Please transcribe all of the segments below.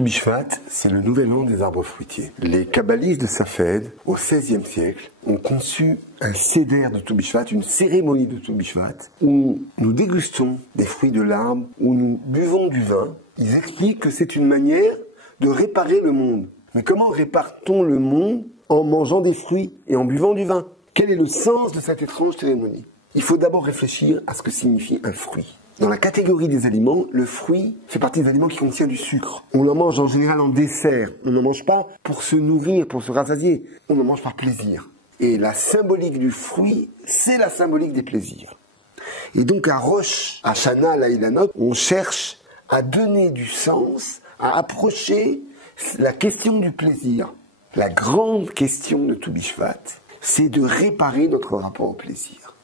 Tou Bishvat, c'est le nouvel an des arbres fruitiers. Les kabbalistes de Safed, au XVIe siècle, ont conçu un seder de Tou Bishvat, une cérémonie de Tou Bishvat, où nous dégustons des fruits de l'arbre, où nous buvons du vin. Ils expliquent que c'est une manière de réparer le monde. Mais comment répare-t-on le monde en mangeant des fruits et en buvant du vin? Quel est le sens de cette étrange cérémonie? Il faut d'abord réfléchir à ce que signifie un fruit. Dans la catégorie des aliments, le fruit fait partie des aliments qui contiennent du sucre. On en mange en général en dessert. On n'en mange pas pour se nourrir, pour se rassasier. On en mange par plaisir. Et la symbolique du fruit, c'est la symbolique des plaisirs. Et donc à Rosh Hashanah, l'Aïlanot, on cherche à donner du sens, à approcher la question du plaisir. La grande question de Tou Bishvat, c'est de réparer notre rapport au plaisir.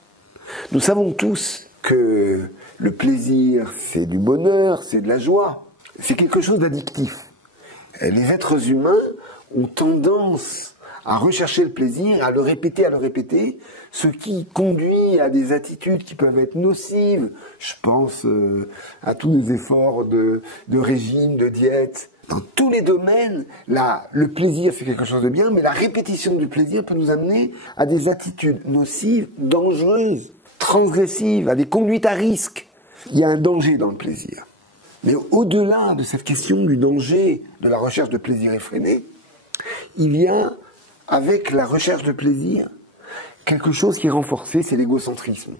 Nous savons tous que le plaisir, c'est du bonheur, c'est de la joie. C'est quelque chose d'addictif. Les êtres humains ont tendance à rechercher le plaisir, à le répéter, ce qui conduit à des attitudes qui peuvent être nocives. Je pense à tous les efforts de régime, de diète. Dans tous les domaines, le plaisir c'est quelque chose de bien, mais la répétition du plaisir peut nous amener à des attitudes nocives, dangereuses, transgressives, à des conduites à risque. Il y a un danger dans le plaisir. Mais au-delà de cette question du danger de la recherche de plaisir effréné, il y a, avec la recherche de plaisir, quelque chose qui est renforcé, c'est l'égocentrisme.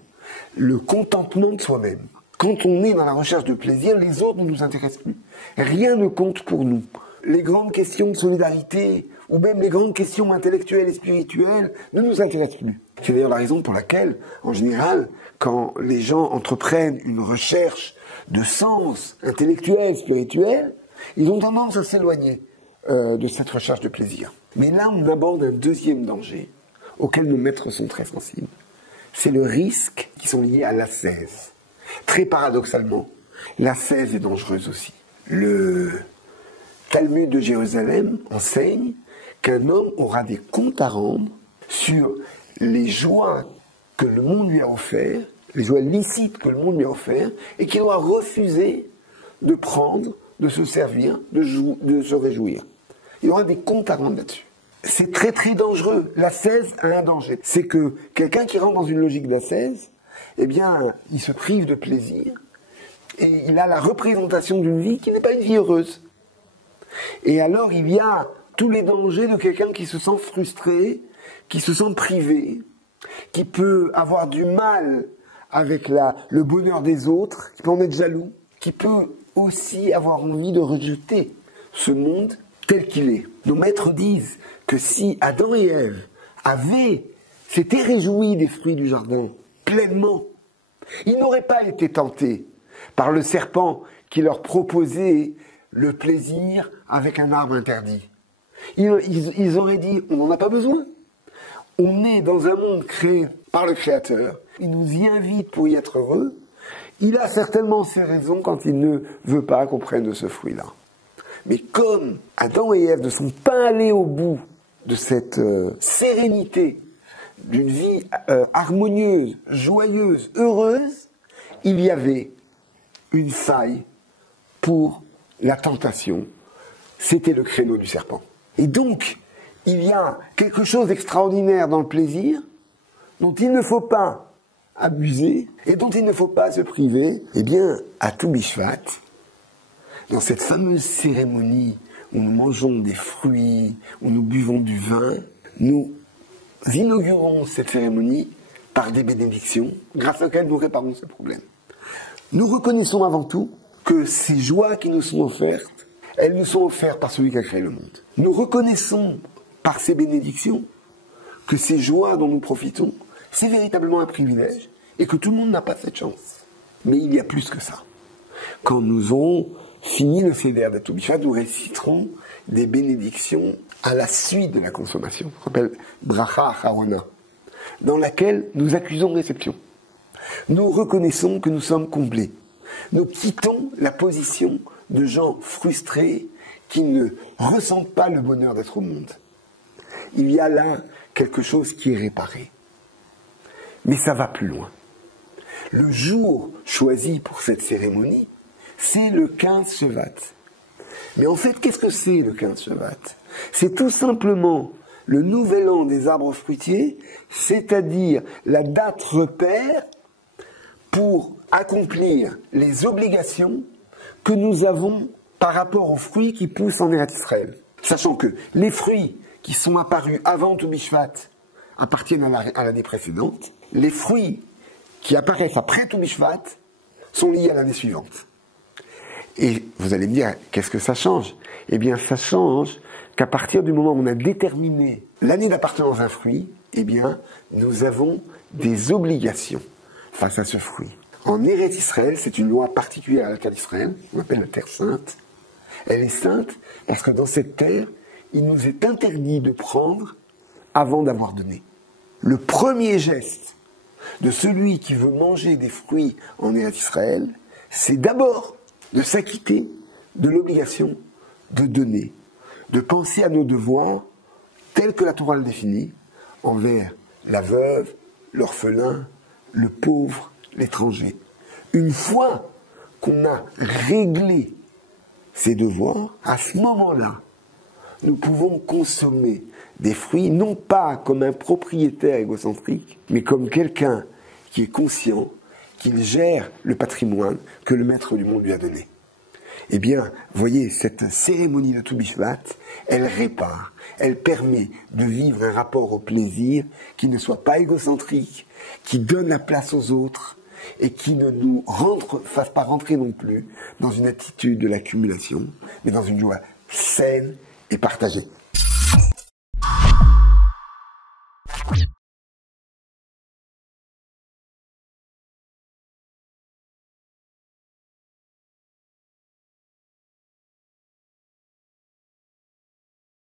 Le contentement de soi-même. Quand on est dans la recherche de plaisir, les autres ne nous intéressent plus. Rien ne compte pour nous. Les grandes questions de solidarité, ou même les grandes questions intellectuelles et spirituelles, ne nous intéressent plus. C'est d'ailleurs la raison pour laquelle, en général, quand les gens entreprennent une recherche de sens intellectuel, spirituel, ils ont tendance à s'éloigner de cette recherche de plaisir. Mais là, on aborde un deuxième danger, auquel nos maîtres sont très sensibles. C'est le risque qui sont liés à l'ascèse. Très paradoxalement, l'ascèse est dangereuse aussi. Le Talmud de Jérusalem enseigne qu'un homme aura des comptes à rendre sur les joies que le monde lui a offertes, les joies licites que le monde lui a offertes, et qu'il doit refuser de prendre, de se servir, de se réjouir. Il y aura des comptes à rendre là-dessus. C'est très très dangereux. L'ascèse a un danger. C'est que quelqu'un qui rentre dans une logique d'ascèse, eh bien, il se prive de plaisir, et il a la représentation d'une vie qui n'est pas une vie heureuse. Et alors, il y a tous les dangers de quelqu'un qui se sent frustré, qui se sent privé, qui peut avoir du mal avec le bonheur des autres, qui peut en être jaloux, qui peut aussi avoir envie de rejeter ce monde tel qu'il est. Nos maîtres disent que si Adam et Ève s'étaient réjouis des fruits du jardin pleinement, ils n'auraient pas été tentés par le serpent qui leur proposait le plaisir avec un arbre interdit. Ils auraient dit, on n'en a pas besoin. On est dans un monde créé par le Créateur. Il nous y invite pour y être heureux. Il a certainement ses raisons quand il ne veut pas qu'on prenne de ce fruit-là. Mais comme Adam et Ève ne sont pas allés au bout de cette sérénité, d'une vie harmonieuse, joyeuse, heureuse, il y avait une faille pour la tentation. C'était le créneau du serpent. Et donc, il y a quelque chose d'extraordinaire dans le plaisir, dont il ne faut pas abuser, et dont il ne faut pas se priver. Eh bien, à Tou Bishvat, dans cette fameuse cérémonie où nous mangeons des fruits, où nous buvons du vin, nous inaugurons cette cérémonie par des bénédictions, grâce auxquelles nous réparons ce problème. Nous reconnaissons avant tout que ces joies qui nous sont offertes, elles nous sont offertes par celui qui a créé le monde. Nous reconnaissons par ces bénédictions que ces joies dont nous profitons, c'est véritablement un privilège et que tout le monde n'a pas cette chance. Mais il y a plus que ça. Quand nous aurons fini le seder de Tou Bishvat, nous réciterons des bénédictions à la suite de la consommation, qu'on appelle bracha acharona, dans laquelle nous accusons réception. Nous reconnaissons que nous sommes comblés. Nous quittons la position de gens frustrés qui ne ressentent pas le bonheur d'être au monde. Il y a là quelque chose qui est réparé. Mais ça va plus loin. Le jour choisi pour cette cérémonie, c'est le 15 Shevat. Mais en fait, qu'est-ce que c'est le 15 Shabbat? C'est tout simplement le nouvel an des arbres fruitiers, c'est-à-dire la date repère pour accomplir les obligations que nous avons par rapport aux fruits qui poussent en Eretz Israël. Sachant que les fruits qui sont apparus avant Tou Bishvat appartiennent à l'année précédente, les fruits qui apparaissent après Tou Bishvat sont liés à l'année suivante. Et vous allez me dire, qu'est-ce que ça change? Eh bien, ça change qu'à partir du moment où on a déterminé l'année d'appartenance d'un fruit, eh bien, nous avons des obligations face à ce fruit. En Eretz Israël, c'est une loi particulière à la terre d'Israël, on appelle la terre sainte. Elle est sainte parce que dans cette terre, il nous est interdit de prendre avant d'avoir donné. Le premier geste de celui qui veut manger des fruits en Eretz Israël, c'est d'abord de s'acquitter de l'obligation de donner, de penser à nos devoirs tels que la Torah le définit, envers la veuve, l'orphelin, le pauvre, l'étranger. Une fois qu'on a réglé ces devoirs, à ce moment-là, nous pouvons consommer des fruits, non pas comme un propriétaire égocentrique, mais comme quelqu'un qui est conscient qu'il gère le patrimoine que le maître du monde lui a donné. Eh bien, voyez, cette cérémonie de Tou Bishvat, elle répare, elle permet de vivre un rapport au plaisir qui ne soit pas égocentrique, qui donne la place aux autres et qui ne nous fasse pas rentrer non plus dans une attitude de l'accumulation, mais dans une joie saine et partagée.